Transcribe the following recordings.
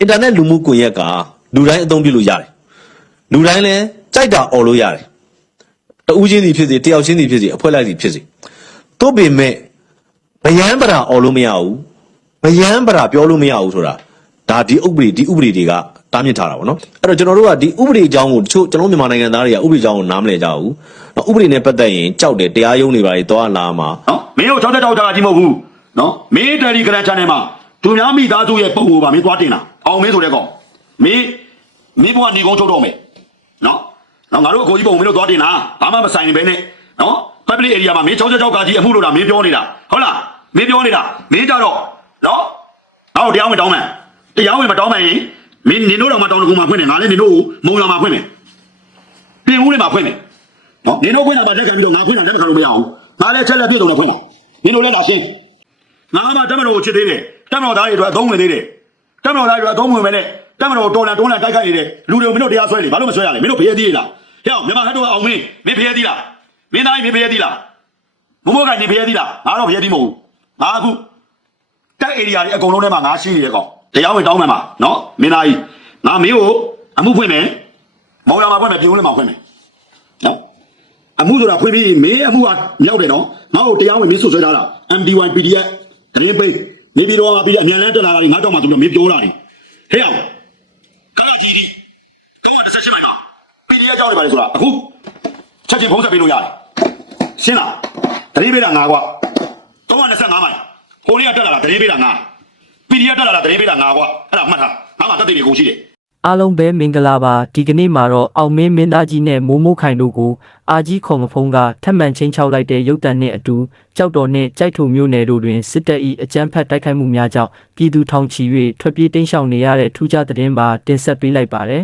အင်တာနက်လူမှုကွန်ရက်ကလူတိုင်းအသုံးပြုလို့ရတယ်လူတိုင်းလည်းကြိုက်တာអော်လို့ရတယ်တဦးချင်းစီဖြစ်စေတယောက်ချင်းစီဖြစ်စေအဖွဲ့လိုက်စီဖြစ်စေသို့ပေမဲ့ဗယန်းပရာអော်လို့မရဘူးဗယန်းပရာပြောလို့မရဘူးဆိုတာဒါဒီဥပဒေဒီဥပဒေတွေကတားမြစ်ထားတာပေါ့နော်အဲ့တော့ကျွန်တော်တို့ကဒီဥပဒေအကြောင်းကိုတချို့ကျွန်တော်မြန်မာနိုင်ငံသားတွေကဥပဒေအကြောင်းကိုနားမလည်ကြဘူးနော်ဥပဒေနဲ့ပတ်သက်ရင်ကြောက်တယ်တရားရုံးတွေပါတွေသွားလာမှာနော်မင်းတို့၆၆ကြာကြီးမဟုတ်ဘူးနော်မင်းတယ်လီဂရမ် channel မှာ သူများမိသားစုရဲ့ပုံကိုပါမင်းသွားတင်တာအောင်မင်းဆိုတဲ့ကောင်မင်းမင်းဘဝနေကုန်းချုပ်တော့မယ်နော်နော်ငါတို့အကိုကြီးပုံမင်းတို့သွားတင်တာဘာမှမဆိုင်နေပဲနဲ့နော် public area မှာမင်း၆၆ကြာကြီးအမှုလို့တာမင်းပြောနေတာဟုတ်လားမင်းပြောနေတာမင်းကြတော့နော်ငါတို့တရားဝင်တောင်းမှန်တရားဝင်မတောင်းမှန်ရင်မင်းနင်တို့တော့မတောင်းတကူမှာဖွင့်တယ်ငါလည်းနင်တို့ကိုမုံလာမှာဖွင့်မယ်ပြင်ဦးလေးမှာဖွင့်မယ်နော်နင်တို့ခွင့်တာပါတက်ခံပြီးတော့ငါခွင့်တာလက်မခံလို့မရအောင်ငါလည်းချက်လက်ပြည့်စုံတော့ခွင့်တာနင်တို့လည်းလာရှင်း ငါမှတက်မတော်ကိုချစ်သေးတယ်တက်မတော်သားတွေအတွက်အသုံးဝင်သေးတယ်တက်မတော်သားတွေအတွက်အသုံးဝင်မဲ့နဲ့တက်မတော်တော်လန်တွန်းလန်တိုက်ခိုက်နေတဲ့လူတွေကိုမင်းတို့တရားဆွဲလေဘာလို့မဆွဲရလဲမင်းတို့ဖျဲသေးလားဟဲ့အောင်မြန်မာဟတ်တို့အောင်မင်းမင်းဖျဲသေးလားမင်းသားကြီးမင်းဖျဲသေးလားမမိုးကနေဖျဲသေးလားငါတော့ဖျဲသေးမဟုတ်ဘူးငါအခုတက်ဧရိယာတွေအကုန်လုံးထဲမှာငါရှိနေတယ်ကောင်တရားဝင်တောင်းမှန်ပါနော်မင်းသားကြီးငါမင်းကိုအမှုဖွင့်မယ်မောင်ရမှာဖွင့်မယ်ပြုံးလည်းမှာဖွင့်မယ်နော်အမှုဆိုတာဖွင့်ပြီးမင်းအမှုကမြောက်တယ်နော်ငါ့ကိုတရားဝင်မင်းဆွဆွဲထားတာ MD1 PDF တရင်ပိတ်နေပြီးတော့ပြီးအမြန်လန်းတက်လာတာတွေငါတော့မှသူတို့မင်းပြောတာတွေဟဲ့အောင်ကလာကြီးဒီကောင်းတစ်ဆက်ရှင်းလိုက်ပါ PDF ကြောက်နေပါလေဆိုတာအခုချက်ချင်းဖုံးဆက်ပေးလို့ရတယ်ရှင်းလားတရင်ပေးတာငါကွာ325မိုင်ဟိုနေ့ကတက်လာတာတရင်ပေးတာငါ PDF တက်လာတာတရင်ပေးတာငါကွာအဲ့ဒါမှတ်ထားငါမှတက်တဲ့တွေကုန်ရှိတယ် အားလုံးပဲမင်္ဂလာပါဒီကနေ့မှာတော့အောင်မင်းမင်းသားကြီးနဲ့မိုးမိုးခိုင်တို့ကိုအာကြီးခေါ်မဖုံးကထပ်မံချင်းချောက်လိုက်တဲ့ရုပ်တံနဲ့အတူကြောက်တော်နဲ့ကြိုက်ထုံမျိုးနယ်တို့တွင်စစ်တပ်၏အကြမ်းဖက်တိုက်ခိုက်မှုများကြောင့်ပြည်သူထောင်ချီ၍ထွက်ပြေးတိမ်းရှောင်နေရတဲ့ထူးခြားသတင်းပါတင်ဆက်ပေးလိုက်ပါတယ်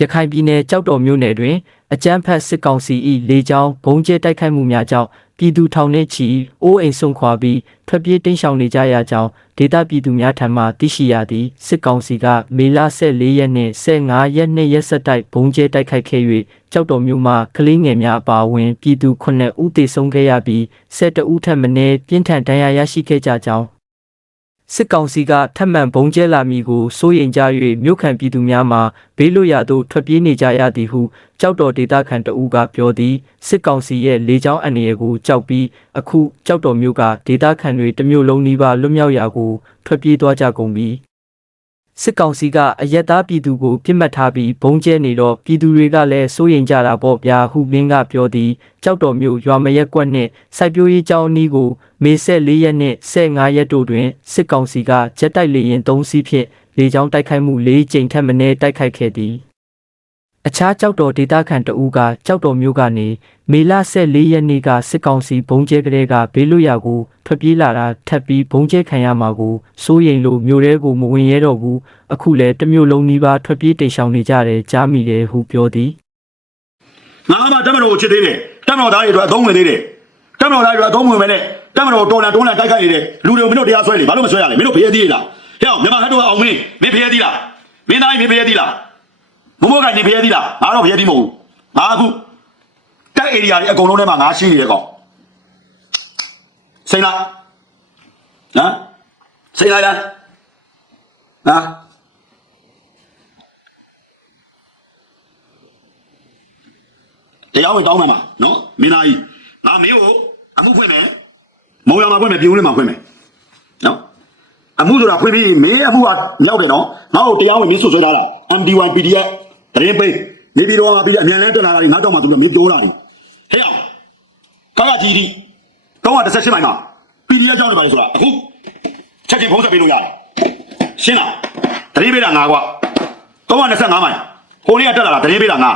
ရခိုင်ပြည်နယ်ကြောက်တော်မြို့နယ်တွင်အကြမ်းဖက်စစ်ကောင်စီ၏လေကြောင်းဘုံကျဲတိုက်ခိုက်မှုများကြောင့် ပြည်သူထောင်နှင့်ချီအိုးအိမ်ဆုံးခွာပြီးထွက်ပြေးတိမ်းရှောင်နေကြရကြောင်းဒေသပြည်သူများထံမှသိရှိရသည်စစ်ကောင်စီကမေလ14ရက်နှင့်15ရက်နေ့ရက်ဆက်တိုက်ဘုံကျဲတိုက်ခိုက်ခဲ့၍ကြောက်တော်မြို့မှကလေးငယ်များအပါအဝင်ပြည်သူ9ဦးသေဆုံးခဲ့ရပြီး12ဦးထပ်မံပြင်းထန်ဒဏ်ရာရရှိခဲ့ကြကြောင်း စစ်ကောင်စီကထပ်မံဘုံကျဲလာမည်ကိုစိုးရိမ်ကြ၍မြို့ခံပြည်သူများမှဘေးလွတ်ရာသို့ထွက်ပြေးနေကြရသည်ဟုကြောက်တော်ဒေသခံတအူးကပြောသည်စစ်ကောင်စီရဲ့လေကြောင်းအန္တရာယ်ကိုကြောက်ပြီးအခုကြောက်တော်မြို့ကဒေသခံတွေတစ်မျိုးလုံးနီးပါးလွတ်မြောက်ရာကိုထွက်ပြေးသွားကြကုန်ပြီ စစ်ကောင်စီကအရက်သားပြည်သူကိုပြစ်မှတ်ထားပြီးဘုံကျဲနေတော့ပြည်သူတွေကလည်းစိုးရိမ်ကြတာပေါ့ဗျာဟုမင်းကပြောသည်ကြောက်တော်မြို့ရွာမရက်ကွက်နှင့်စိုက်ပျိုးရေးကျောင်းအနီးကိုမေ14ရက်နှင့်15ရက်တို့တွင်စစ်ကောင်စီကဂျက်တိုက်လေယာဉ်3စီးဖြင့်လေကြောင်းတိုက်ခိုက်မှု၄ကြိမ်ထက်မနည်းတိုက်ခိုက်ခဲ့သည် အခြားကြောက်တော်ဒေသခံတအူးကကြောက်တော်မျိုးကနေမေလ14ရက်နေ့ကစစ်ကောင်စီဘုံကျဲကလေးကဘေးလွတ်ရာကိုထွက်ပြေးလာတာထပ်ပြီးဘုံကျဲခံရမှာကိုစိုးရိမ်လို့မျိုးရဲကိုမဝင်ရဲတော့ဘူးအခုလည်းတစ်မျိုးလုံးနီးပါးထွက်ပြေးတိတ်ရှောင်နေကြတယ်ကြားမိတယ်ဟုပြောသည်ငါမှတက်မတော်ကိုချစ်သေးတယ်တက်မတော်သားတွေအတွက်အသုံးဝင်သေးတယ်တက်မတော်သားတွေအတွက်အသုံးဝင်မဲ့နဲ့တက်မတော်တော်လန်တွန်းလန်တိုက်ခိုက်နေတဲ့လူတွေကိုမင်းတို့တရားဆွဲလေဘာလို့မဆွဲရလဲမင်းတို့ဖျဲသေးလားဟဲ့အောင်မြန်မာဟတ်တို့အောင်မင်းမင်းဖျဲသေးလားမင်းသားကြီးမင်းဖျဲသေးလား မမိုးကနေဖျဲသေးလားငါတော့ဖျဲသေးမဟုတ်ဘူးငါအခုတက်ဧရိယာတွေအကုန်လုံးထဲမှာငါရှိနေတယ်ကောင်စိတ်လားဟမ်စိတ်လားလားဟမ်တရားဝင်တောင်းမှမှာနော်မင်းသားကြီးငါမင်းကိုအမှုဖွင့်မယ်မုံရမှာဖွင့်မယ်ပြုံးလေးမှာဖွင့်မယ်နော်အမှုဆိုတာဖွင့်ပြီးမင်းအမှုကမြောက်တယ်နော်ငါ့ကိုတရားဝင်မင်းဆွဆွဲထားတာ MD1 PDF တရင်ပိတ်နေပြီးတော့ငါပြီးအမြန်လန်းတက်လာတာတွေငါတော့မှသူကမင်းပြောတာတွေဟဲ့အောင်ကာကကြီးဒီ318မိုင်မှာ PDF ကြောင်းနေပါလေဆိုတာအခုချက်ချင်းဖုံးဆက်ပေးလို့ရတယ်ရှင်းလားတရင်ပေးတာငါကွာ325မိုင်ဟိုနေ့ကတက်လာတာတရင်ပေးတာငါ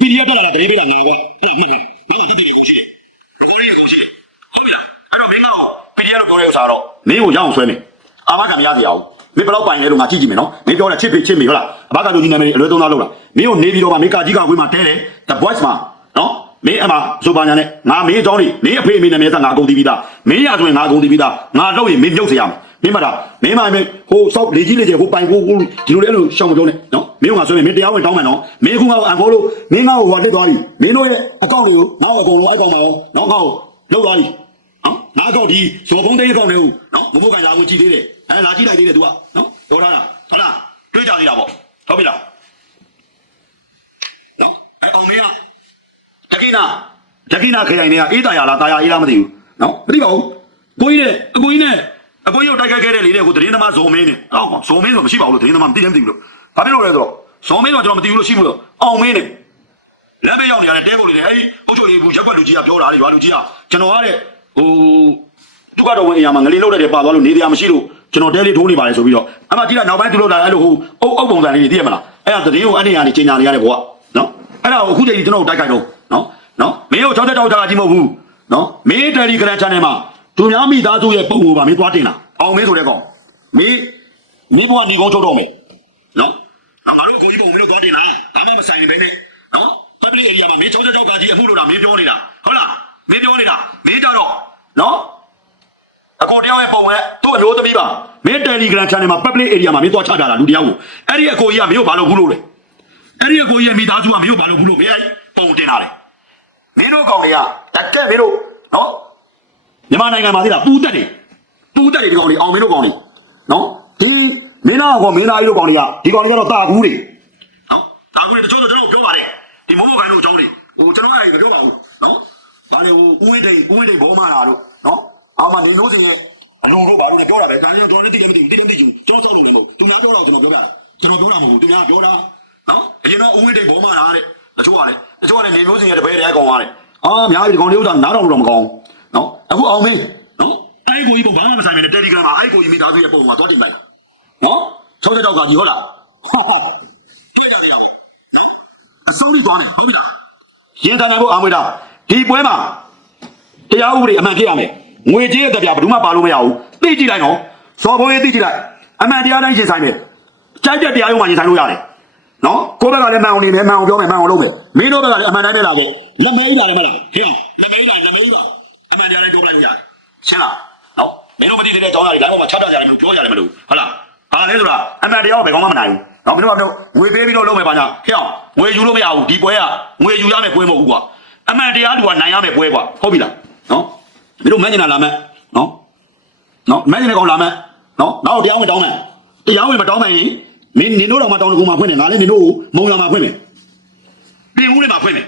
PDF တက်လာတာတရေပေးတာငါကွာအဲ့ဒါမှတ်တယ်မင်းကတူတူလေးကိုရှိတယ်ဘကောလေးကိုရှိတယ်ဟုတ်ပြီလားအဲ့တော့မင်းက PDF လို့ပြောတဲ့ဥစ္စာတော့မင်းကိုရအောင်ဆွဲမယ်အာမခံမရစီအောင် မင်းဘယ်တော့ပိုင်လဲလို့ငါကြည့်ကြည့်မယ်နော်မင်းပြောတာချစ်ဖေချစ်မေဟုတ်လားအဘကတို့ကြီးနာမည်အလွဲသုံးသားလို့လားမင်းကိုနေပြီးတော့မှမင်းကကြီးကဝေးမှာတဲတယ် the voice မှာနော်မင်းအမဇိုပါညာနဲ့ငါမင်းအကြောင်းလေးမင်းအဖေအမေနာမည်ကငါအကုန်သိပြီးသားမင်းရဆိုရင်ငါအကုန်သိပြီးသားငါတော့ရင်မင်းမြုပ်စေရမယ်မင်းမတာမင်းမမင်းဟိုစောက်လေကြီးလေကြီးဟိုပိုင်ကိုကိုဒီလိုလေအဲ့လိုရှောင်းမပြောနဲ့နော်မင်းကငါဆိုရင်မင်းတရားဝင်တောင်းမယ်နော်မင်းခုငါ့ကိုအန်ဖိုးလို့မင်းငါ့ကိုဟိုတက်သွားပြီမင်းတို့ရဲ့အကောင့်တွေကိုငါ့ကိုအကုန်လုံးအဲ့ကောင်မအောင်နော်ငါ့ကိုလောက်သွားပြီ နော်ငါတော့ဒီဇော်ဖုံးတဲ့ကောင်တွေကိုနော်မမိုးကန်လာကိုကြည့်သေးတယ်အဲလာကြည့်လိုက်သေးတယ် तू ကနော်တော်ထားတာဟုတ်လားတွေးကြသေးတာပေါ့ဟုတ်ပြီလားနော်အဲအောင်မေကတကိနာတကိနာခရိုင်တွေကအေးတာရလားတာယာအေးလားမသိဘူးနော်မသိပါဘူးကိုကြီးနဲ့အကိုကြီးနဲ့အကိုကြီးကိုတိုက်ခိုက်ခဲ့တဲ့လေတဲ့ကိုသတင်းသမားဇုံမင်းနဲ့အော်ဇုံမင်းဆိုမရှိပါဘူးလို့သတင်းသမားမသိတယ်မသိဘူးလို့ဘာဖြစ်လို့လဲဆိုတော့ဇုံမင်းဆိုကျွန်တော်မသိဘူးလို့ရှိဘူးလို့အောင်မင်းနဲ့လမ်းဘေးရောက်နေရတဲ့တဲကုန်လေးတွေအဲဒီအုတ်ချုပ်လေးဘူးရက်ွက်လူကြီးကပြောတာလေရွာလူကြီးကကျွန်တော်ကတဲ့ ဟိုသူကတော့ဝင်အရာမှာငလေးလောက်တဲ့ပါသွားလို့နေတရားမရှိလို့ကျွန်တော်တဲလေးထိုးနေပါလေဆိုပြီးတော့အမှကြည့်လိုက်နောက်ပိုင်းသူလို့လာအဲ့လိုဟိုအုတ်အုတ်ပုံစံလေးတွေသိရမလားအဲ့ဒါသတင်းကိုအဲ့ဒီကနေချိန်ညာနေရတဲ့ဘုရားနော်အဲ့ဒါကိုအခုချိန်ကြီးကျွန်တော်တို့တိုက်ခိုက်တော့နော်နော်မင်းတို့60တောက်တာကြီးမဟုတ်ဘူးနော်မင်းတယ်လီဂရမ် channel မှာသူများမိသားစုရဲ့ပုံကိုပါမင်းသွားတင်တာအောင်မင်းဆိုတဲ့ကောင်မင်းမင်းဘုရားညီကုန်းချုပ်တော့မယ်နော်ငါတို့ကိုကြီးပုံမင်းတို့သွားတင်တာဘာမှမဆိုင်ပဲနဲ့နော် public area မှာမင်း60တောက်ကကြီးအမှုလို့တာမင်းပြောနေတာဟုတ်လား မင်းပြောနေတာမင်းကြတော့နော်အကိုတယောက်ရဲ့ပုံနဲ့သူ့အမျိုးသမီးပါမင်း Telegram channel မှာ public area မှာမင်းသွားချတာလားလူတယောက်ကိုအဲ့ဒီအကိုကြီးကမင်းကိုဘာလို့ဘူးလို့လဲအဲ့ဒီအကိုကြီးရဲ့မိသားစုကမင်းကိုဘာလို့ဘူးလို့မင်းအဲ့ပုံတင်တာလေမင်းတို့ကောင်တွေကတက်ကက်မင်းတို့နော်မြန်မာနိုင်ငံမှာသိလားပူတက်တယ်ပူတက်တယ်ဒီကောင်တွေအောင်မင်းတို့ကောင်တွေနော်ဒီမင်းသားကောမင်းသားကြီးတို့ကောင်တွေကဒီကောင်တွေကတော့တာကူးတွေနော်တာကူးတွေတချို့တော့ကျွန်တော်ပြောပါတယ်ဒီမိုးမိုးခိုင်းတို့အကြောင်းတွေဟိုကျွန်တော်အဲ့ဒီမပြောပါဘူးနော် ဘာလဲဟိုဦးဝင်းတိန်ဦးဝင်းတိန်ဘုံမာလာတို့နော်အောင်မနေလို့စင်ရဲ့အလုံးတို့ဘာလို့လဲပြောတာပဲဒါလည်းတော်လည်းတိတယ်မသိဘူးတိတယ်မသိဘူးကြောက်ဆောက်လို့လည်းမဟုတ်သူများပြောတော့ကျွန်တော်ပြောပြတာကျွန်တော်ပြောတာမဟုတ်ဘူးသူများပြောတာနော်အရင်တော့ဦးဝင်းတိန်ဘုံမာလာတဲ့တချို့ကလည်းတချို့ကလည်းနေလို့စင်ရဲ့တပည့်တဲ့ကောင်သွားတယ်အာများပြီဒီကောင်လေးဥစ္စာနားတော်လို့မကောင်းနော်အခုအောင်မင်းနော်အဲ့ကိုကြီးပုံဘာမှမဆိုင်နဲ့တယ်လီဂရမ်မှာအဲ့ကိုကြီးမိသားစုရဲ့ပုံမှာသွားတင်လိုက်နော်60တောက်ကကြီးဟုတ်လားအစိုးရသွားတယ်ဟုတ်ပြီလားရင်ခံနိုင်ဖို့အာမွေတာ ဒီပွဲမှာတရားဥပဒေအမှန်ဖြစ်ရမယ်ငွေကြေးရဲ့တရားဘယ်သူမှပါလို့မရဘူးသိကြည့်လိုက်နော်စော်ဘိုးရေးသိကြည့်လိုက်အမှန်တရားတိုင်းရင်ဆိုင်မယ်ကြိုက်တဲ့တရားရုံးမှာရင်ဆိုင်လို့ရတယ်နော်ကိုယ့်ဘက်ကလည်းမှန်အောင်နေမယ်မှန်အောင်ပြောမယ်မှန်အောင်လုပ်မယ်မင်းတို့ဘက်ကလည်းအမှန်တိုင်းနဲ့လာခဲ့လက်မဲကြီးလာတယ်မလားဟင်းလက်မဲကြီးလာလက်မဲကြီးပါအမှန်တရားတိုင်းပြောလိုက်လို့ရတယ်ရှင်းလားနော်မင်းတို့မသိတဲ့အကြောင်းအရာတွေတိုင်းပေါ်မှာချတာကြတယ်မလို့ပြောကြတယ်မလို့ဟုတ်လားဘာလဲဆိုတာအမှန်တရားကိုဘယ်ကောင်းမှမနိုင်ဘူးနော်မင်းတို့ကတော့ငွေပေးပြီးတော့လုပ်မယ်ပါညာဟဲ့အောင်ငွေယူလို့မရဘူးဒီပွဲကငွေယူရမယ်ပွဲမဟုတ်ဘူးကွာ အမှန်တရားလူကနိုင်ရမယ်ပွဲကွာဟုတ်ပြီလားနော်မင်းတို့မန်းကျင်တာလာမယ်နော်နော်မန်းကျင်တဲ့ကောင်လာမယ်နော်နောက်တရားဝင်တောင်းမယ်တရားဝင်မတောင်းမယ်ရင်မင်းနင်တို့တော့မတောင်းတကူမှာဖွင့်တယ်ငါလည်းနင်တို့ကိုမုံရမှာဖွင့်မယ်ပြင်ဦးလေးမှာဖွင့်မယ်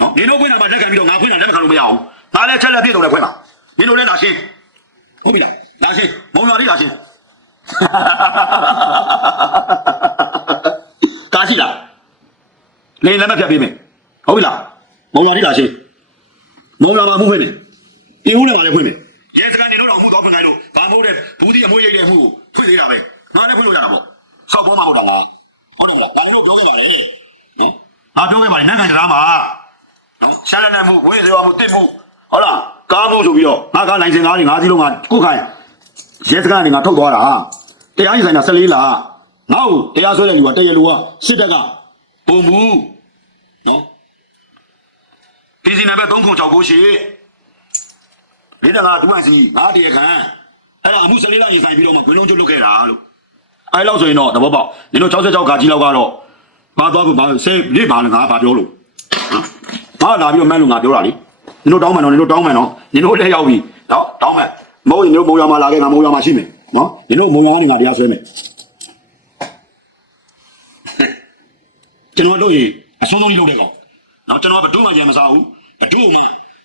နော်နင်တို့ဖွင့်တာမှလက်ခံပြီးတော့ငါဖွင့်တာလက်မခံလို့မရအောင်ငါလည်းချက်လက်ပြည့်စုံလည်းဖွင့်ပါနင်တို့လည်းလာရှင်းဟုတ်ပြီလားလာရှင်းမုံရလေးလာရှင်းကားရှိလားလေလက်မဖြတ်ပေးမယ်ဟုတ်ပြီလား မုံလာတိလားရှင်းမုံလာမှာမှုဖွင့်တယ်တင်ဦးလည်းမလည်းဖွင့်တယ်ရဲစကန်နေတော့အမှုတော့ဖွင့်လိုက်လို့ဘာမဟုတ်တဲ့ဘူးဒီအမွေးရိတ်တဲ့မှုကိုဖွင့်သေးတာပဲငါလည်းဖွင့်လို့ရတာပေါ့ဆောက်ပေါ်မှာဟုတ်တာလားဟုတ်တယ်လားဒါလည်းတော့ပြောခဲ့ပါလေနော်ဟာပြောခဲ့ပါလေနတ်ကန်တရားမှာနော်ရှာလနဲ့မှုဝိသေဝမှုတစ်မှုဟုတ်လားကားမှုဆိုပြီးတော့ငါကလိုင်စင်ကားတွေငါးစီးလုံးကကုတ်ခိုင်းရဲစကန်ကနေငါထုတ်သွားတာတရားရင်ဆိုင်တာ14လငါ့ကိုတရားဆွဲတဲ့လူကတရလူကစစ်တပ်ကပုံမှုနော် ပြည်စီနံပါတ်3668လေးတကာဒူဝမ်စီငါတရားခံအဲ့ဒါအမှု14လရင်ဆိုင်ပြီးတော့မှဂွင်းလုံးကျွတ်လုတ်ခဲ့တာလို့အဲ့လောက်ဆိုရင်တော့တဘောပေါက်နင်တို့66ခါကြီးလောက်ကတော့ဘာသွားဖို့ဘာဆဲလေးပါလဲငါဘာပြောလို့နော်ငါလာပြီးတော့မန်းလို့ငါပြောတာလေနင်တို့တောင်းမှန်တော့နင်တို့တောင်းမှန်တော့နင်တို့လည်းရောက်ပြီနော်တောင်းမှန်မဟုတ်ရင်နင်တို့မုံရမှာလာခဲ့ငါမုံရမှာရှိမယ်နော်နင်တို့မုံရကနေငါတရားဆွဲမယ်ကျွန်တော်တို့ရေအဆုံးဆုံးကြီးလုပ်တဲ့ကောင်။နော်ကျွန်တော်ကဘယ်သူမှကြံမစားဘူး။ ဘယ်သူမှ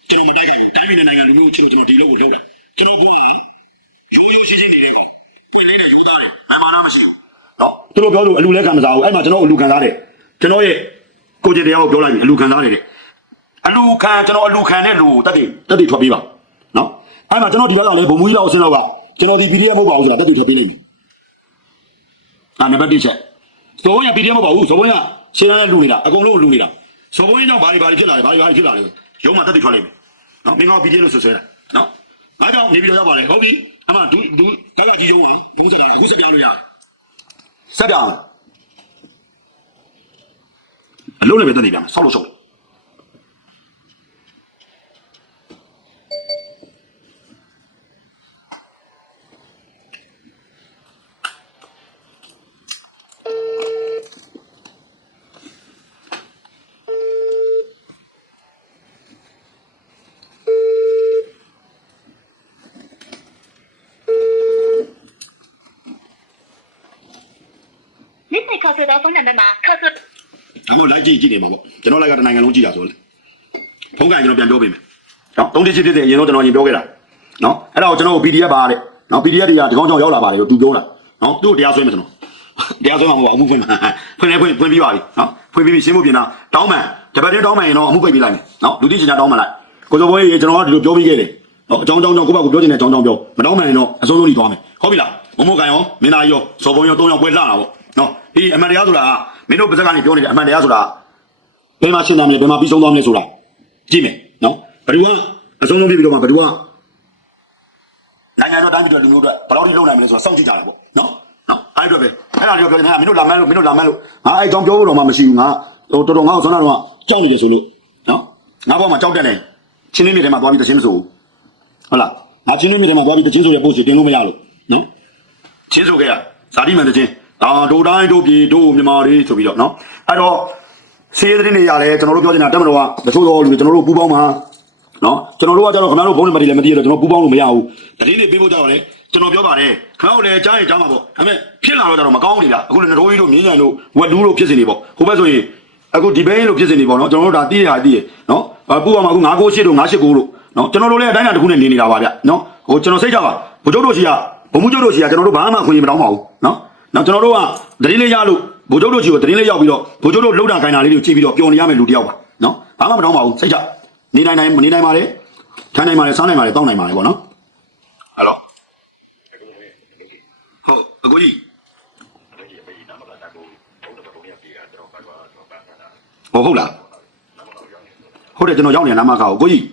ကျွန်တော်မတိုက်ဘူး။တိုင်းပြည်နဲ့နိုင်ငံလူမျိုးချင်းကျွန်တော်ဒီလုပ်ကိုလုပ်တာ။ကျွန်တော်ကရိုးရိုးရှိရှိနေတယ်။ဒီလေးနဲ့ရိုးသားတယ်။ဘာမှမရှိဘူး။နော်သူတို့ပြောလို့အလူလဲခံမစားဘူး။အဲ့မှာကျွန်တော်အလူခံစားတယ်။ကျွန်တော်ရဲ့ကိုကြည်တရားကိုပြောလိုက်ပြီအလူခံစားတယ်တဲ့အလူခံကျွန်တော်အလူခံတဲ့လူကိုတက်တည်တက်တည်ထွက်ပေးပါ။နော်အဲ့မှာကျွန်တော်ဒီဘက်ကလည်းဘုံမူကြီးလောက်ဆင်းတော့ကကျွန်တော်ဒီ PDF မဟုတ်ပါဘူးဆိုတာတက်တည်ထွက်ပေးနေပြီ။အာနံပါတ်1ချက်ဇောဘုံရ PDF မဟုတ်ပါဘူးဇောဘုံရရှင်းရတဲ့လူနေတာအကုန်လုံးလူနေတာဇောဘုံရကြောင့်ဘာတွေဘာတွေဖြစ်လာလဲဘာတွေဘာတွေဖြစ်လာလဲ ရုံးမှာတက်တည်ထွက်လိမ့်မယ်နော်မင်းက PDF လို့ဆွဆွဲတာနော်ဘာကြောင့်နေပြီးတော့ရောက်ပါလဲဟုတ်ပြီအမှဒူဒူကကကြီးကျုံးကဘုံစတာအခုစပြလို့ရဆက်ပြအောင်အလုံးလည်းပဲတက်တည်ပြန်ဆောက်လို့ရှုပ် ခေါ်ဆိုတာဖုန်းနံပါတ်မှာခေါ်ဆိုအမောလိုက်ကြည့်ကြည့်နေမှာပေါ့ကျွန်တော်လိုက်ကတနိုင်ငံလုံးကြည့်တာဆိုလေဖုန်းကန်ကျွန်တော်ပြန်ပြောပေးမယ်နော်သုံးတိရှိတဲ့အရင်တော့ကျွန်တော်ရင်ပြောခဲ့တာနော်အဲ့ဒါကိုကျွန်တော် PDF ပါတဲ့နော် PDF တွေကဒီကောင်ကြောင်ရောက်လာပါတယ်လို့သူပြောတာနော်သူ့တရားဆွဲမယ်ကျွန်တော်တရားဆုံးအောင်အမှုဖွင့်မှာဖွင့်လဲဖွင့်ဖွင့်ပြီးပါပြီနော်ဖွင့်ပြီးပြီရှင်းဖို့ပြင်တာတောင်းပန်တပတ်တည်းတောင်းပန်ရင်တော့အမှုပိတ်ပြီးလိုက်မယ်နော်လူတိချင်တာတောင်းပန်လိုက်ကိုစိုးဘွဲရေကျွန်တော်ကဒီလိုပြောပြီးခဲ့တယ်နော်အကြောင်းကြောင်းကြောင့်ကိုဘကကိုပြောချင်တဲ့အကြောင်းကြောင့်ပြောမတောင်းပန်ရင်တော့အဆုံးဆုံးညီသွားမယ်ဟုတ်ပြီလားမမို့ကန်ရောမင်းသားရောစော်ပုံရော၃ယောက်ပွဲလှတာပေါ့ ဒီအမှန်တရားဆိုတာကမင်းတို့ပါဇက်ကနေပြောနေတဲ့အမှန်တရားဆိုတာဘယ်မှာရှင်းတယ်မလဲဘယ်မှာပြီးဆုံးသွားမလဲဆိုတာကြည့်မယ်နော်ဘယ်သူကအဆုံးဆုံးပြပြီးတော့မှဘယ်သူကနိုင်ငံတော်တိုင်းပြည်တော်လူမျိုးတို့ဘယ်လောက်ထိလုံနိုင်မလဲဆိုတာစောင့်ကြည့်ကြတာပေါ့နော်နော်အဲ့အတွက်ပဲအဲ့ဒါလေးကိုပြောနေတာမင်းတို့လာမန်းလို့မင်းတို့လာမန်းလို့ငါအဲ့ကြောင့်ပြောဖို့တော့မှမရှိဘူးငါဟိုတော်တော်ငါ့ကိုဆွမ်းနာတော့ကြောက်နေတယ်ဆိုလို့နော်ငါဘောမှာကြောက်တက်နေချင်းလေးတွေထဲမှာသွားပြီးတချင်းမဆိုဘူးဟုတ်လားငါချင်းလေးတွေထဲမှာသွားပြီးတချင်းဆိုတဲ့ပို့စီတင်လို့မရလို့နော်ချင်းဆိုခဲ့ရဇာတိမန်တချင်း ဒါတို့တိုင်းတို့ပြည်တို့မြန်မာတွေဆိုပြီးတော့နော်အဲ့တော့စီးရဲတဲ့နေရာလဲကျွန်တော်တို့ပြောချင်တာတက်မတော်ကတချို့တော့လူတွေကျွန်တော်တို့ပူပေါင်းမှာနော်ကျွန်တော်တို့ကကြတော့ခင်ဗျားတို့ဘုန်းနဲ့မတီလည်းမတီရတော့ကျွန်တော်ပူပေါင်းလို့မရဘူးတတိလေးပေးဖို့ကြတော့လေကျွန်တော်ပြောပါတယ်ခင်ဗျားတို့လည်းကြားရင်ကြားမှာပေါ့ဒါပေမဲ့ဖြစ်လာတော့ကြတော့မကောင်းနေလားအခုလည်းတော်ကြီးတို့မြင်းကြံတို့ဝက်လူးတို့ဖြစ်စင်နေပေါ့ဟိုဘက်ဆိုရင်အခုဒီဘဲလို့ဖြစ်စင်နေပေါ့နော်ကျွန်တော်တို့ဒါတီးရတာတီးရနော်ပူအောင်မှာအခု998တို့989တို့နော်ကျွန်တော်တို့လည်းအတိုင်းအတာတစ်ခုနဲ့နေနေတာပါဗျနော်ဟိုကျွန်တော်စိတ်ကြပါဘုချုပ်တို့စီကဘုံမှုချုပ်တို့စီကကျွန်တော်တို့ဘာမှခွင့်မတောင်းပါဘူးနော် နော်ကျွန်တော်တို့ကတတိလေးရလို့ဘိုးချုပ်တို့ချီကိုတရင်လေးရောက်ပြီးတော့ဘိုးချုပ်တို့လှုပ်တာခိုင်းတာလေးတွေကိုကြည့်ပြီးတော့ပျော်နေရမယ်လူတစ်ယောက်ပါနော်ဘာမှမတောင်းပါဘူးစိတ်ချနေနိုင်နိုင်မနေနိုင်ပါလေထိုင်နိုင်ပါလေစားနိုင်ပါလေတောင်းနိုင်ပါလေပေါ့နော်ဟယ်လိုဟုတ်အကိုကြီးဟောဟုတ်လားဟုတ်တယ်ကျွန်တော်ရောက်နေတာနာမခါကိုကိုကြီး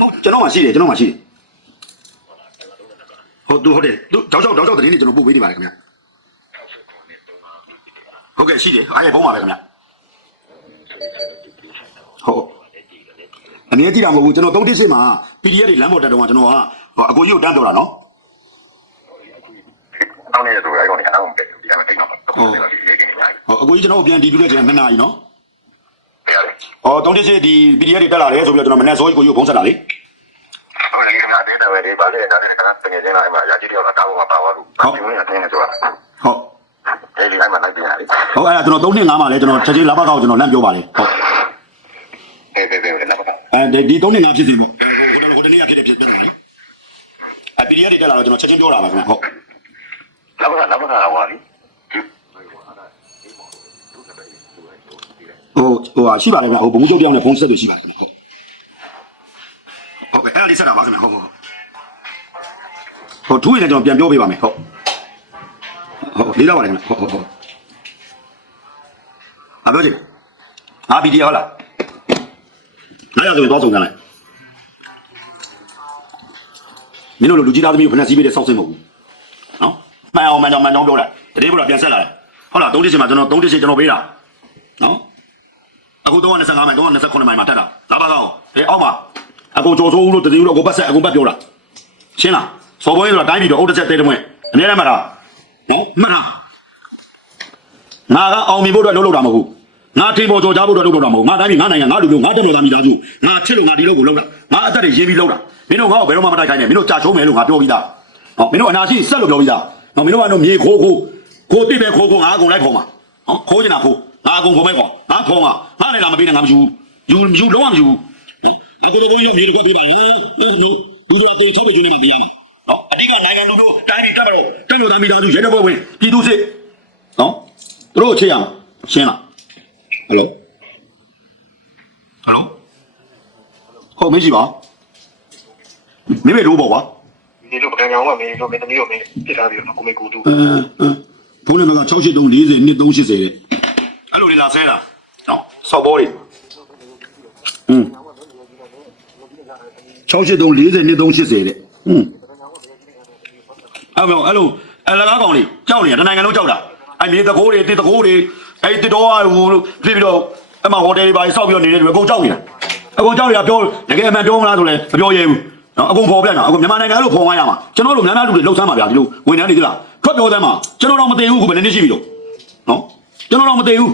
ဟုတ်ကျွန်တော်မှရှိတယ်ကျွန်တော်မှရှိတယ် ဟုတ်သူဟုတ်တယ်သူတောက်ချောက်တောက်ချောက်တရင်လေးကျွန်တော်ပို့ပေးနေပါတယ်ခင်ဗျာဟုတ်ကဲ့ရှိတယ်အားရဖုံးပါပဲခင်ဗျဟုတ်အနေကြည့်တာမဟုတ်ဘူးကျွန်တော်သုံးတစ်စစ်မှာ PDF တွေလမ်းပေါ်တက်တော့ကျွန်တော်ကအကိုကြီးကိုတန်းပြောတာနော်တောင်းနေရဆိုအဲ့ကောင်နေအနောက်ပဲဒီကနေ့တိတ်တော့တော့ဒီလိုလေးနေနေညာဟုတ်အကိုကြီးကျွန်တော်ကိုပြန်တီးပြတဲ့ချိန်မှာနှစ်နာရီနော်ပြရတယ်ဟောသုံးတစ်စစ်ဒီ PDF တွေတက်လာတယ်ဆိုပြီးတော့ကျွန်တော်မနေ့စောကြီးကိုကြီးကိုဖုံးဆက်တာလေဟုတ်တယ်ငါတဲ့တယ်ဒီဘာလဲတာနဲ့ကတကယ်ချင်းလာမှာရာကြီးတယောက်ကတောင်း မှာပါသွားလို့ဒီဝင်အတင်းနေဆိုတာဟုတ်အဲ့ဒီတိုင်းမှာလိုက်ပြန်ရတယ်ဟုတ်အဲ့ဒါကျွန်တော်3နှစ်5မှာလဲကျွန်တော်ချက်ချင်းလာဘကောက်ကျွန်တော်လမ်းပြောပါလေဟုတ်အေးပေးပေးလည်းတော့အဲဒီ3နှစ်5ဖြစ်စီပေါ့ဟိုဟိုတနေ့ကဖြစ်တဲ့ဖြစ်တဲ့လေအဲ PDF တွေတက်လာတော့ကျွန်တော်ချက်ချင်းပြောတာပါခင်ဗျဟုတ်နောက်ကတော့နောက်ကတော့ဟောပြီဟိုဟိုဟာရှိပါတယ်ဗျဟိုဘုံမှုချုပ်ပြောင်းနဲ့ဖုံးဆက်တွေရှိပါတယ်ခင်ဗျဟုတ်ဟုတ်ကဲ့အဲ့ဒါလေးဆက်တာပါခင်ဗျဟုတ်ဟုတ်ဟုတ်ဟိုထူးရင်လည်းကျွန်တော်ပြန်ပြောပေးပါမယ်ဟုတ်ဟုတ် လေးတော့ပါတယ်ခင်ဗျဟုတ်ဟုတ်ဟုတ်အားပြောကြည့်အာဘီဒီဟုတ်လားလာရဆိုတော့ဆုံးကြလိုက်မင်းတို့လူကြီးသားသမီးကိုဖက်စီးပေးတဲ့စောက်စင်မဟုတ်ဘူးနော်မှန်အောင်မှန်အောင်မှန်အောင်ပြောတာတတိယဘုရားပြန်ဆက်လာတယ်ဟုတ်လား၃တစ်ချိန်မှာကျွန်တော်၃တစ်ချိန်ကျွန်တော်ပေးတာနော်အခု325မိုင်329မိုင်မှာတက်တာလာပါကောင်းအဲအောက်မှာအကိုကြော်ဆိုးဦးလို့တတိယလို့အကိုပတ်ဆက်အကိုပတ်ပြောတာရှင်းလားစော်ဘွေးဆိုတာတိုင်းပြည်တော့အုတ်တစ်ချက်တဲတမွဲအနေနဲ့မှတ်တာ နော်မှတ်တာငါကအောင်မြင်ဖို့အတွက်လုပ်လို့တာမဟုတ်ဘူးငါထိန်ပေါ်ကြော်ကြဖို့အတွက်လုပ်လို့တာမဟုတ်ဘူးငါတိုင်းပြည်ငါနိုင်ငံငါလူမျိုးငါတက်တော်သားမိသားစုငါချစ်လို့ငါဒီလုပ်ကိုလုပ်တာငါအသက်တွေရင်းပြီးလုပ်တာမင်းတို့ငါ့ကိုဘယ်တော့မှမတိုက်ခိုင်းနဲ့မင်းတို့ကြာချုံးမယ်လို့ငါပြောပြီးသားဟောမင်းတို့အနာရှိဆက်လို့ပြောပြီးသားနော်မင်းတို့ကတော့မြေခိုးခိုးကိုတိပဲခိုးခိုးငါအကုန်လိုက်ခေါ်မှာဟောခိုးနေတာခိုးငါအကုန်ခေါ်မဲ့ကွာငါခေါ်မှာငါလည်းလာမပေးနဲ့ငါမယူယူယူလုံးဝမယူနော်အခုတော့ဘုန်းကြီးမြေတစ်ခွက်ပေးပါလားနော်ဘူးတို့အသေး၆ပဲကျွန်းနေမှာပြရမှာ နော်အဓိကနိုင်ငံလူမျိုးတိုင်းပြည်တက်မလို့တက်လို့သားမိသားစုရဲတပ်ဖွဲ့ဝင်ပြည်သူစစ်နော်သူတို့ချေရမှာရှင်းလားဟယ်လိုဟယ်လိုဟုတ်မရှိပါမင်းမေလို့ပေါ့ကွာ ဒီလိုပကံကြောင်ကမင်းတို့မင်းသမီးတို့မင်းပြစ်ထားပြီးတော့ကိုမေကိုတူ အဲဖုန်းနံပါတ်က68 340 2380တဲ့အဲ့လိုလေလာဆဲတာနော်စောက်ဘောတွေอืม68 340 2380တဲ့อืม အဲ့မေအဲ့လိုအလကားကောင်လေးကြောက်နေတာတနိုင်ငံလုံးကြောက်တာအဲ့မြေတကိုးတွေတစ်တကိုးတွေအဲ့တစ်တော်ဟိုဖြစ်ပြီးတော့အမဟိုတယ်တွေပါစောက်ပြီးတော့နေတဲ့လူအကုန်ကြောက်နေတာအကုန်ကြောက်နေတာပြောတကယ်အမှန်ပြောမလားဆိုလဲမပြောရဲဘူးနော်အကုန်ပေါ်ပြတ်တာအကုန်မြန်မာနိုင်ငံလို့ဖော်ဝိုင်းရမှာကျွန်တော်တို့များများလူတွေလှုပ်ဆမ်းပါဗျာဒီလိုဝန်ထမ်းတွေသလားထွက်ပြောသမ်းမှာကျွန်တော်တော့မသိဘူးခုဘယ်နှစ်ရှိပြီလို့နော်ကျွန်တော်တော့မသိဘူး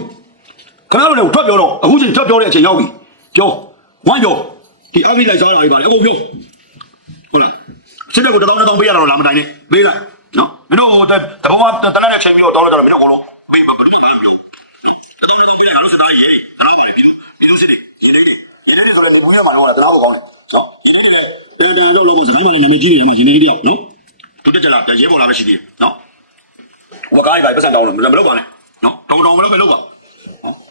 ခင်ဗျားတို့လည်းထွက်ပြောတော့အခုချိန်ထွက်ပြောတဲ့အချိန်ရောက်ပြီပြောဝမ်းပြောဒီအပိလိုက်စားတာတွေပါလေအကုန်ပြောဟုတ်လား စစ်တပ်ကိုတစ်တောင်းတစ်တောင်းပေးရတာတော့လာမတိုင်နဲ့ပေးလိုက်နော်မင်းတို့ဟိုတဘောကတနက်နဲ့ချိန်ပြီးတော့တောင်းလိုက်တော့မင်းတို့ကတော့ဘေးမှာဘယ်လိုလဲပြောအဲ့ဒါတော့ပြန်လို့စတာရေးတော်တယ်ပြီးပြီးလို့စစ်တယ်ရေးတယ်ရေးတယ်ဆိုတော့နေမွေးရမှာတော့တရားကိုကောင်းတယ်နော်ရေးတယ်တန်တန်တော့လို့ဆိုတိုင်းမှာလည်းနာမည်ကြီးနေမှာရှင်နေတယောက်နော်တို့တက်ကြလားရဲပေါ်လာပဲရှိသေးတယ်နော်ဝကားကြီးပဲပတ်စံတောင်းလို့မလုပ်ပါနဲ့နော်တောင်းတောင်းမလုပ်ပဲလုပ်ပါ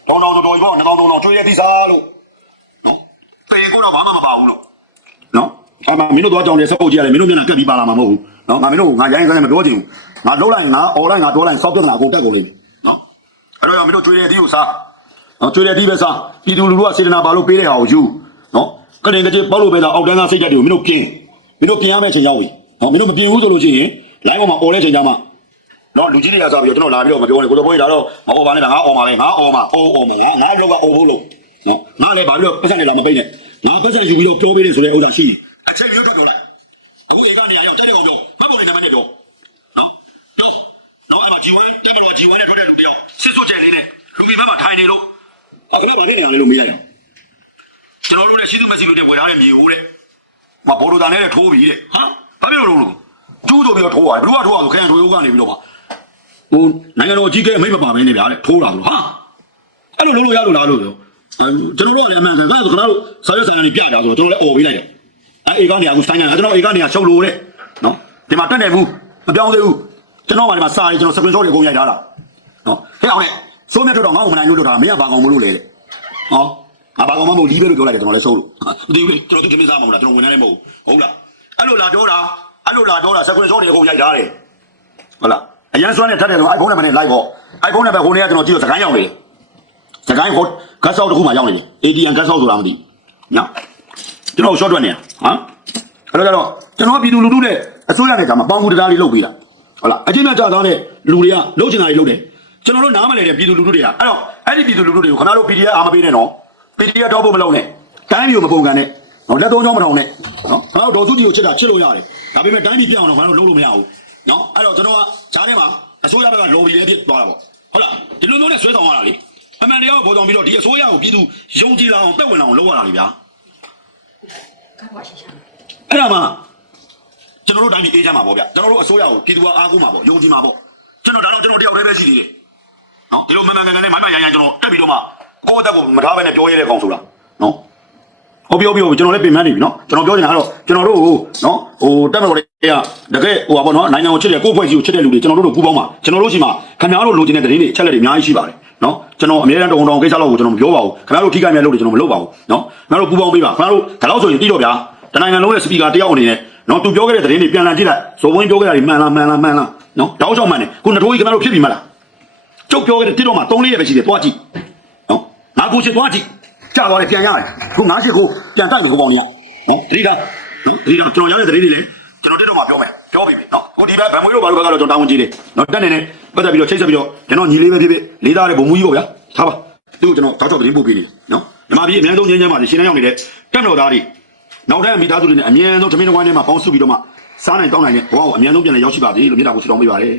တောင်းတောင်းတော်တော်ကြီးပေါ့2000 3000ကျွေးရတိစားလို့နော်ပေကိုတော့ဘာမှမပါဘူးနော်နော် အမမင်းတို့တော့ကြောင်တယ်စပုတ်ကြည့်ရတယ်မင်းတို့မျက်နှာကက်ပြီးပါလာမှာမဟုတ်ဘူးနော်ငါမင်းတို့ငါရိုင်းဆိုင်မပြောချင်ဘူးငါလှုပ်လိုက်ငါអော်လိုက်ငါပြောလိုက်စောက်ပြဿနာအကုန်တက်ကုန်လိမ့်မယ်နော်အဲ့တော့မင်းတို့ကျွေးရတိကိုစားနော်ကျွေးရတိပဲစားပြည်သူလူထုကစေတနာပါလို့ပေးတဲ့ဟာကိုယူနော်ကရင်ကကြီးပေါ့လို့ပဲလားအောက်တန်းကစိတ်ဓာတ်တွေကိုမင်းတို့ပြင်မင်းတို့ပြင်ရမယ့်ချိန်ရောက်ပြီနော်မင်းတို့မပြင်ဘူးဆိုလို့ရှိရင် line ပေါ်မှာអော်တဲ့ချိန်ကျမှနော်လူကြီးတွေကစားပြီးတော့ကျွန်တော်လာပြီးတော့မပြောနဲ့ကိုတော်ဘွေးဒါတော့မဟုတ်ပါနဲ့ငါအော်ပါလေငါအော်ပါအော်အော်ပါငါငါလောက်ကအော်ဖို့လို့နော်ငါလည်းဘာလို့ပတ်စံနေလာမပိတ်နဲ့ငါပတ်စံယူပြီးတော့ပြောပေးတယ်ဆိုတဲ့ဥစ္စာရှိတယ်အချိန်မျိုးထွက်ပြောလိုက်အခုဧကနေရအောင်တိုက်တဲ့ကောင်ပြောမှတ်ပုံနေနံပါတ်နဲ့ပြောနော်နော်အဲ့မှာဂျီဝဲတက်မလို့ဂျီဝဲနဲ့တွေ့တဲ့လူတယောက် စစ်စွတ်ကျဲလေးနဲ့လူပြီးဘက်မှာထိုင်နေလို့အခုလည်းမနေနေရလေလို့မေးလိုက်ကျွန်တော်တို့လည်းရှိသူမရှိလို့တဲ့ဝယ်ထားတဲ့မြေဟိုတဲ့မဘော်ဒိုတာနဲ့ထိုးပြီးတဲ့ဟာဘာဖြစ်လို့လို့ကျူးဆိုပြီးတော့ထိုးရတယ်ဘယ်သူကထိုးရဆိုခင်ဗျာထိုးရိုးကနေပြီးတော့မှဟိုနိုင်ငံတော်အကြီးကဲအမိတ်မပါဘဲနေဗျာတဲ့ထိုးတာလို့ဟာအဲ့လိုလုပ်လို့ရလို့လားလို့ပြောကျွန်တော်တို့ကလည်းအမှန်ကန်ဒါဆိုကျွန်တော်တို့ဆော်ရွက်ဆိုင်ကနေပြကြဆိုကျွန်တော်လည်းអော်ပေးလိုက်တယ်အဲအေကနေအခုဆိုင်ကနေကျွန်တော်အေကနေရှုပ်လို့တဲ့နော်ဒီမှာတက်နေဘူးမပြောင်းသေးဘူးကျွန်တော်ကဒီမှာစာရီကျွန်တော်စပင်ဆော့တွေအကုန်ရိုက်ထားတာ နော်ဟဲ့အောင်နဲ့စိုးမြတ်တို့တော့ငါ့ကိုမနိုင်လို့တော့တာမင်းကဘာကောင်မလို့လေတဲ့ဟောငါဘာကောင်မမဟုတ်လီးပဲလို့ပြောလိုက်တယ်ကျွန်တော်လည်းစိုးလို့မသိဘူးလေကျွန်တော်သူတင်မစားမှာမဟုတ်လားကျွန်တော်ဝင်နေလည်းမဟုတ်ဟုတ်လားအဲ့လိုလာတော့တာအဲ့လိုလာတော့တာစပင်ဆော့တွေအကုန်ရိုက်ထားတယ်ဟုတ်လားအရန်စွမ်းနဲ့ထပ်တယ်ဆို iPhone နဲ့မနဲ့ live ပေါ့ iPhone နဲ့ပဲဟိုနေ့ကကျွန်တော်ကြည့်တော့စကိုင်းရောက်နေတယ်စကိုင်းဟိုဂတ်ဆောက်တစ်ခုမှရောက်နေတယ် ATM ဂတ်ဆောက်ဆိုတာမသိဘူးနော်ကျွန်တော် short တွက်နေတာဟမ်အဲ့တော့ကျတော့ကျွန်တော်ပြည်သူလူထုနဲ့အစိုးရနဲ့ကမှပေါင်းကူတရားလေးလုပ်ပေးတာဟုတ်လားအချင်းမြတ်ကြသားတဲ့လူတွေကလှုပ်ချင်တာတွေလှုပ်တယ် ကျွန်တော်တို့နားမလဲတဲ့ပြည်သူလူထုတွေကအဲ့တော့အဲ့ဒီပြည်သူလူထုတွေကိုခင်ဗျားတို့ PDF အားမပေးနဲ့နော် PDF တော့ဖို့မလုပ်နဲ့တိုင်းပြည်ကိုမပုံကန်နဲ့နော်လက်သုံးချောင်းမထောင်နဲ့နော်ခင်ဗျားတို့ဒေါ်စုကြည်ကိုချစ်တာချစ်လို့ရတယ်ဒါပေမဲ့တိုင်းပြည်ပြောင်းတော့ခင်ဗျားတို့လုပ်လို့မရဘူးနော်အဲ့တော့ကျွန်တော်ကဂျားထဲမှာအစိုးရဘက်က lobby လေးဖြစ်သွားတာပေါ့ဟုတ်လားဒီလိုမျိုးနဲ့ဆွဲဆောင်ရတာလေအမှန်တရားကိုပေါ်ဆောင်ပြီးတော့ဒီအစိုးရကိုပြည်သူယုံကြည်လာအောင်တက်ဝင်လာအောင်လုပ်ရတာလေဗျာအဲ့ဒါမှကျွန်တော်တို့တိုင်းပြည်အေးချမ်းမှာပေါ့ဗျကျွန်တော်တို့အစိုးရကိုပြည်သူကအားကိုးမှာပေါ့ယုံကြည်မှာပေါ့ကျွန်တော်ဒါတော့ကျွန်တော်တယောက်တည်းပဲရှိသေးတယ် နော်ဒီလိုမှန်မှန်ကန်ကန်နဲ့မိုင်းမိုင်းရိုင်းရိုင်းကျွန်တော်တက်ပြီးတော့မှကိုယ့်အသက်ကိုမထားဘဲနဲ့ပြောရတဲ့ကောင်ဆိုတာနော်ဟုတ်ပြီဟုတ်ပြီဟုတ်ပြီကျွန်တော်လည်းပြင်ပန်းနေပြီနော်ကျွန်တော်ပြောချင်တာကတော့ကျွန်တော်တို့ဟိုနော်ဟိုတက်မတော်တွေကတကယ်ဟိုပါပေါ့နော်နိုင်ငံကိုချစ်တဲ့ကိုယ့်ဖွဲ့ကြီးကိုချစ်တဲ့လူတွေကျွန်တော်တို့တို့ပူးပေါင်းပါကျွန်တော်တို့ရှိမှခင်ဗျားတို့လိုချင်တဲ့သတင်းတွေအချက်လက်တွေအများကြီးရှိပါတယ်နော်ကျွန်တော်အများအားတုံတောင်ကိစ္စလောက်ကိုကျွန်တော်မပြောပါဘူးခင်ဗျားတို့ထိခိုက်မြတ်လို့ကျွန်တော်မလုပ်ပါဘူးနော်ခင်ဗျားတို့ပူးပေါင်းပေးပါခင်ဗျားတို့ဒါတော့ဆိုရင်တိတော့ဗျာတနိုင်ငံလုံးရဲ့စပီကာတယောက်အနေနဲ့နော်သူပြောခဲ့တဲ့သတင်းတွေပြန်လာကြည့်လိုက်ဇော်ဝင်းပြောခဲ့တာတွေမှန်လားမှန်လားမှန်လားနော်တောက်ချောက်မှန်တယ်ခုနှစ်ထိုးကြီးခင်ဗျားတို့ဖြစ်ပြီမလား ကျုပ်ပြောခဲ့တဲ့တိတော့မှ3လေးရက်ပဲရှိတယ်တွားကြည့်နော်ငါကိုချစ်တွားကြည့်ကြာသွားတယ်ပြန်ရတယ်ခုငါရှိကိုပြန်တိုက်မယ်ကိုပေါင်းနေရနော်တတိကနော်တတိကကျွန်တော်ရောက်တဲ့သတင်းတွေလည်းကျွန်တော်တိတော့မှပြောမယ်ပြောပြီပြီနော်ဟိုဒီဘက်ဗန်မွေးတို့ဘာလို့ဘက်ကတော့ကျွန်တော်တာဝန်ကြီးတယ်နော်တက်နေနေပတ်သက်ပြီးတော့ချိတ်ဆက်ပြီးတော့ကျွန်တော်ညီလေးပဲဖြစ်ဖြစ်လေးသားတဲ့ဘုံမူကြီးပေါ့ဗျာထားပါသူ့ကိုကျွန်တော်တောက်ချောက်သတင်းပို့ပေးနေတယ်နော်ညီမကြီးအများဆုံးငင်းချမ်းပါစေရှင်းနှမ်းရောက်နေတဲ့တက်မတော်သားတွေနောက်ထပ်မိသားစုတွေနဲ့အများဆုံးသမီးတော်ဝိုင်းထဲမှာပေါင်းစုပြီးတော့မှစားနိုင်တောင်းနိုင်တဲ့ဘဝကိုအများဆုံးပြန်လည်ရောက်ရှိပါစေလို့မြတ်တာကိုဆုတောင်းပေးပါရစေ